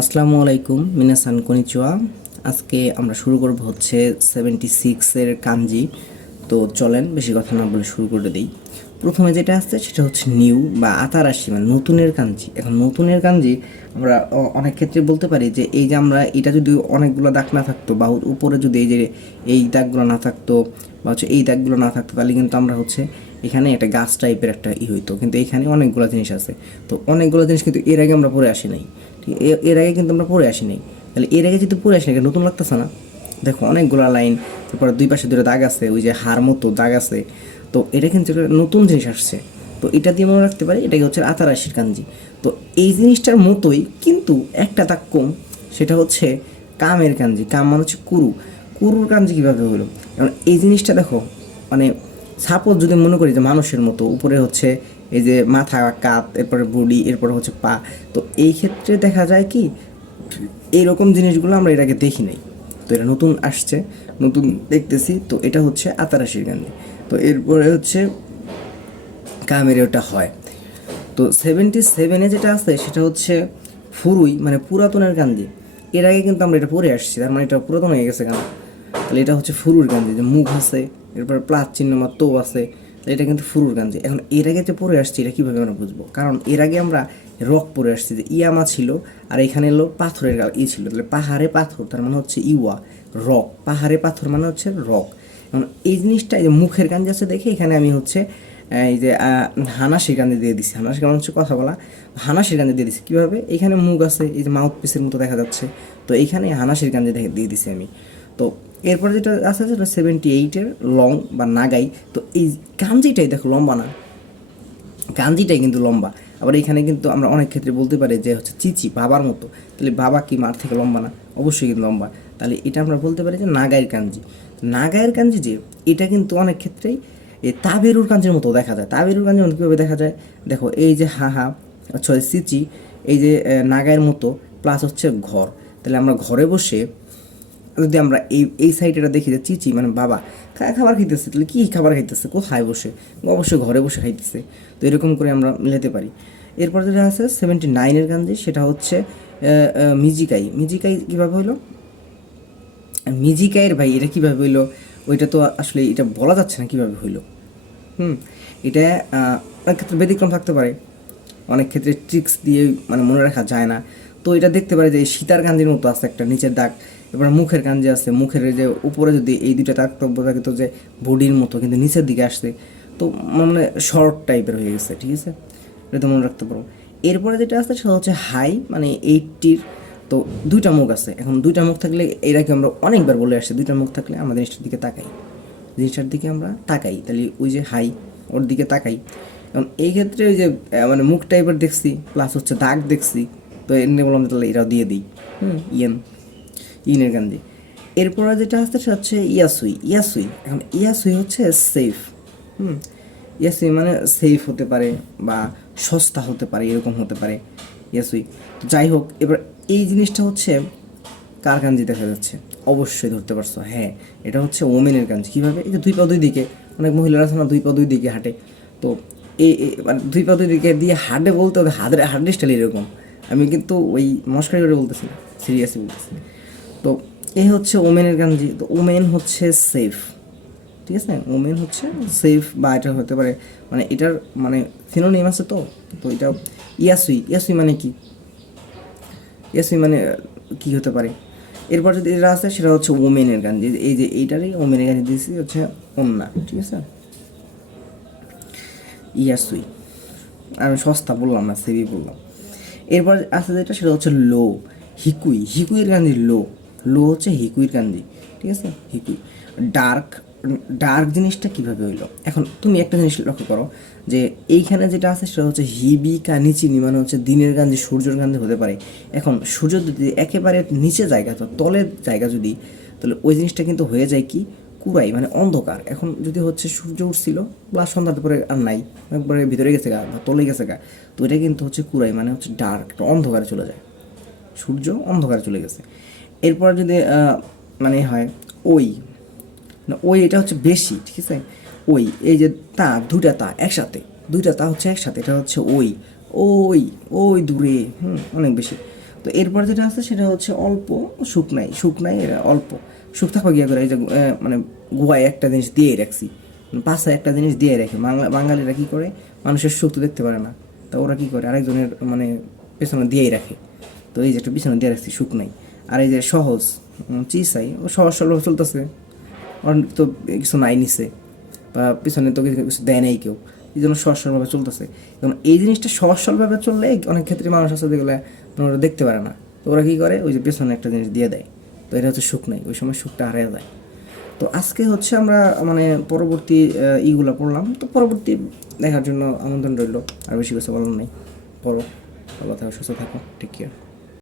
আসসালামু আলাইকুম, মিনাসান কনিচুয়া। আজকে আমরা শুরু করব হচ্ছে 76-এর কাঞ্জি। তো চলেন বেশি কথা না বলে শুরু করে দিই। প্রথমে যেটা আসছে সেটা হচ্ছে নিউ বা আতারাশি, মানে নতুনের কাঞ্জি। এখন নতুনের কাঞ্জি আমরা অনেক ক্ষেত্রে বলতে পারি যে এই যে আমরা এটা যদি অনেকগুলো দাগ না থাকতো বা উপরে যদি এই যে এই দাগগুলো না থাকতো বা হচ্ছে এই দাগগুলো না থাকতো, তাহলে কিন্তু আমরা হচ্ছে এখানে একটা গাছ টাইপের একটা হইতো, কিন্তু এখানে অনেকগুলো জিনিস আছে। তো অনেকগুলো জিনিস কিন্তু এর আগে আমরা পড়ে আসি নাই। এর আগে কিন্তু আমরা পড়ে আসি নাই, তাহলে এর আগে যদি পড়ে আসি না, নতুন লাগতেছে না? দেখো অনেকগুলো লাইন, তারপরে দুই পাশে দুটো দাগ আছে, ওই যে হার মতো দাগ আছে। তো এটা কিন্তু একটা নতুন জিনিস আসছে। তো এটা দিয়ে মনে রাখতে পারি এটাকে হচ্ছে আতারাশির কাঞ্জি। তো এই জিনিসটার মতোই কিন্তু একটা দাগ কম, সেটা হচ্ছে কামের কাঞ্জি। কাম মানে হচ্ছে কুরু। কুরুর কাঞ্জি কীভাবে হলো? কারণ এই জিনিসটা দেখো, মানে সাপোজ যদি মনে করি যে মানুষের মতো উপরে হচ্ছে এই যে মাথা, কাত, এরপরে বডি, এরপরে হচ্ছে পা। তো এই ক্ষেত্রে দেখা যায় কি এইরকম জিনিসগুলো আমরা এর আগে দেখি নাই। তো এটা নতুন আসছে, নতুন দেখতেছি। তো এটা হচ্ছে আতারাশির গান্ধী। তো এরপরে হচ্ছে কামের ওটা হয়। তো 77-এ যেটা আছে সেটা হচ্ছে ফুরুই, মানে পুরাতনের গান্ধী। এর আগে কিন্তু আমরা এটা পড়ে আসছি, তার মানে এটা পুরাতন হয়ে গেছে গান। তাহলে এটা হচ্ছে ফুরুর গান্ধী, যে মুখ আছে, এরপর প্লাস চিহ্ন বা তো আছে। এটা কিন্তু ফুরুর গান্ধী। এখন এর আগে যে পড়ে আসছি এটা কীভাবে আমরা বুঝবো? কারণ এর আগে আমরা রক পড়ে আসছি, যে ইয়ামা ছিল, আর এখানে এলো পাথরের ই ছিল। তাহলে পাহাড়ে পাথর, তার মানে হচ্ছে ইওয়া। রক, পাহাড়ে পাথর মানে হচ্ছে রক। এখন এই জিনিসটা, এই যে মুখের গান্ধী আছে দেখে এখানে আমি হচ্ছে এই যে হানাসির গান্ধী দিয়ে দিছি। হানাসির গান হচ্ছে কথা বলা, হানাসির গান্ধী দিয়ে দিছি। কীভাবে? এখানে মুখ আছে, এই যে মাউথ পিসের মতো দেখা যাচ্ছে। তো এইখানে হানাসির গান্ধী দিয়ে দিছি আমি। তো এরপরে যেটা আছে সেটা 78-এর লং বা নাগাই। তো এই গাঞ্জিটাই দেখো লম্বা না, গাঞ্জিটাই কিন্তু লম্বা। আবার এখানে কিন্তু আমরা অনেক ক্ষেত্রে বলতে পারি যে হচ্ছে চিচি, বাবার মতো। তাহলে বাবা কি মার থেকে লম্বা না? অবশ্যই কিন্তু লম্বা। তাহলে এটা আমরা বলতে পারি যে নাগাইয়ের কাঞ্জি। নাগাইয়ের কাঞ্জি যে এটা কিন্তু অনেক ক্ষেত্রেই এই তাবেরুর কাঞ্জির মতো দেখা যায়। তাবেরুর কাঞ্জির মতো কীভাবে দেখা যায়? দেখো এই যে হাহা, আচ্ছা চিচি, এই যে নাগাইয়ের মতো, প্লাস হচ্ছে ঘর। তাহলে আমরা ঘরে বসে যদি আমরা এই এই সাইডটা দেখি যে চিচি মানে বাবা খাবার খাইতেছে, তাহলে কী খাবার খাইতেছে? কোথায় বসে? অবশ্যই ঘরে বসে খাইতেছে। তো এরকম করে আমরা মিলাতে পারি। এরপর যেটা আছে 79-এর গান, সেটা হচ্ছে মিজিকাই। মিজিকাই কীভাবে হলো? মিজিকাইয়ের ভাই এটা কীভাবে হইলো? ওইটা তো আসলে এটা বলা যাচ্ছে না কীভাবে হইলো। এটা অনেক ক্ষেত্রে ব্যতিক্রম থাকতে পারে, অনেক ক্ষেত্রে ট্রিক্স দিয়ে মানে মনে রাখা যায় না। তো এটা দেখতে পারে যে সীতার গান্ধীর মতো আছে একটা নিচের দাগ। এবার মুখের গাঞ্জি আছে, মুখের যে উপরে যদি এই দুইটা তাক্তব্য থাকে তো যে বডির মতো, কিন্তু নিচের দিকে আসছে। তো মানে শর্ট টাইপের হয়ে গেছে, ঠিক আছে? এটা তো মনে রাখতে পারো। এরপরে যেটা আসছে সেটা হচ্ছে হাই, মানে 80-র। তো দুইটা মুখ আছে। এখন দুইটা মুখ থাকলে এটাকে আমরা অনেকবার বলে আসছি, দুইটা মুখ থাকলে আমাদের জিনিসটার দিকে তাকাই, জিনিসটার দিকে আমরা তাকাই। তাহলে ওই যে হাই, ওর দিকে তাকাই। এখন এই ক্ষেত্রে ওই যে মানে মুখ টাইপের দেখছি, প্লাস হচ্ছে দাগ দেখছি। তো এমনি বললাম তাহলে এটাও দিয়ে দিই। ইয়েন, ইনের গান্ধী। এরপরে যেটা আসছে সেটা হচ্ছে ইয়াসুই। ইয়াসুই, এখন ইয়াসুই হচ্ছে সেফ। ইয়াসুই মানে সেফ হতে পারে বা সস্তা হতে পারে, এরকম হতে পারে ইয়াসুই। তো যাই হোক, এবার এই জিনিসটা হচ্ছে কার গাঞ্জি দেখা যাচ্ছে? অবশ্যই ধরতে পারছো, হ্যাঁ এটা হচ্ছে ওমেনের গাঞ্জি। কীভাবে? এই যে দুই পা দুই দিকে, অনেক মহিলারা আছে না দুই পা দুই দিকে হাঁটে। তো এই মানে দুই পা দুই দিকে দিয়ে হাঁটে বলতে ওদের হাতের স্টাইল এরকম। আমি কিন্তু ওই মস্কারি করে বলতেছি না, সিরিয়াসলি বলতেছি। তো এই হচ্ছে ওমেনের গাঞ্জি। তো ওমেন হচ্ছে সেফ, ঠিক আছে? ওমেন হচ্ছে সেফ, বা এটা হতে পারে মানে এটার মানে সিনোনিম আছে। তো তো এটা ইয়াসুই। ইয়াসুই মানে কি? ইয়াসুই মানে কি হতে পারে? এরপর যদি এটা আছে সেটা হচ্ছে ওমেনের গান। এই যে এইটারই ওমেনের গান দিয়েছি হচ্ছে ওন্না, ঠিক আছে? ইয়াসুই, আমি সস্তা বললাম না, সেবি বললাম। এরপর আছে যেটা সেটা হচ্ছে লো, হিকুই। হিকুইয়ের গান্ধি লো। লো হচ্ছে হিকুইর গান্ধি, ঠিক আছে? হিকুই। ডার্ক, ডার্ক জিনিসটা কীভাবে হইলো? এখন তুমি একটা জিনিস লক্ষ্য করো যে এইখানে যেটা আছে সেটা হচ্ছে হিবিকা নিচিনি, মানে হচ্ছে দিনের গান্ধী, সূর্যের গান্ধী হতে পারে। এখন সূর্য যদি একেবারে নিচে জায়গা, তো তলের জায়গা যদি, তাহলে ওই জিনিসটা কিন্তু হয়ে যায় কি কুরাই, মানে অন্ধকার। এখন যদি হচ্ছে সূর্য উঠছিল প্লাস সন্ধ্যার পরে আর নাই, একবারে ভিতরে গেছে গা বা তলে গেছে গা, তো এটা কিন্তু হচ্ছে কুরাই, মানে হচ্ছে ডার্ক, অন্ধকারে চলে যায়, সূর্য অন্ধকারে চলে গেছে। এরপর যদি মানে হয় ওই, না ওই এটা হচ্ছে বেশি, ঠিক আছে? ওই এই যে তা, দুইটা তা একসাথে, দুইটা তা হচ্ছে একসাথে, এটা হচ্ছে ওই। ওই ওই দূরে, অনেক বেশি। তো তো এরপর যেটা আছে সেটা হচ্ছে অল্প সুখ নাই, সুখ নাই, এরা অল্প সুখ থাকবে গিয়া করে এই যে মানে গোয়ায় একটা জিনিস দিয়েই রাখছি, পাশে একটা জিনিস দিয়ে রাখে। বাঙালিরা কী করে, মানুষের সুখ তো দেখতে পারে না, তা ওরা কী করে আরেকজনের মানে পেছনে দিয়েই রাখে। তো এই যে একটা পিছনে দিয়ে রাখছি সুখ নাই। আর এই যে সহজ চিসাই, ও সহজ সরলভাবে চলতেছে, ওর তো কিছু নাই নিছে বা পিছনে তো কিছু দেয় নেই কেউ, এই জন্য সহজ সরলভাবে চলতেছে। এবং এই জিনিসটা সহজ সরলভাবে চললে অনেক ক্ষেত্রে মানুষ আছে যেগুলো ওরা দেখতে পারে না, তো ওরা কী করে ওই যে পেছনে একটা জিনিস দিয়ে দেয়, তো এটা হচ্ছে সুখ নাই, ওই সময় সুখটা হারিয়ে যায়। তো আজকে হচ্ছে আমরা মানে পরবর্তী ইগুলো পড়লাম, তো পরবর্তী দেখার জন্য আমন্ত্রণ রইল, আর বেশি কিছু বলার নেই। পড়ো, ভালো থাকো, সুস্থ থাকো, টেক কেয়ার।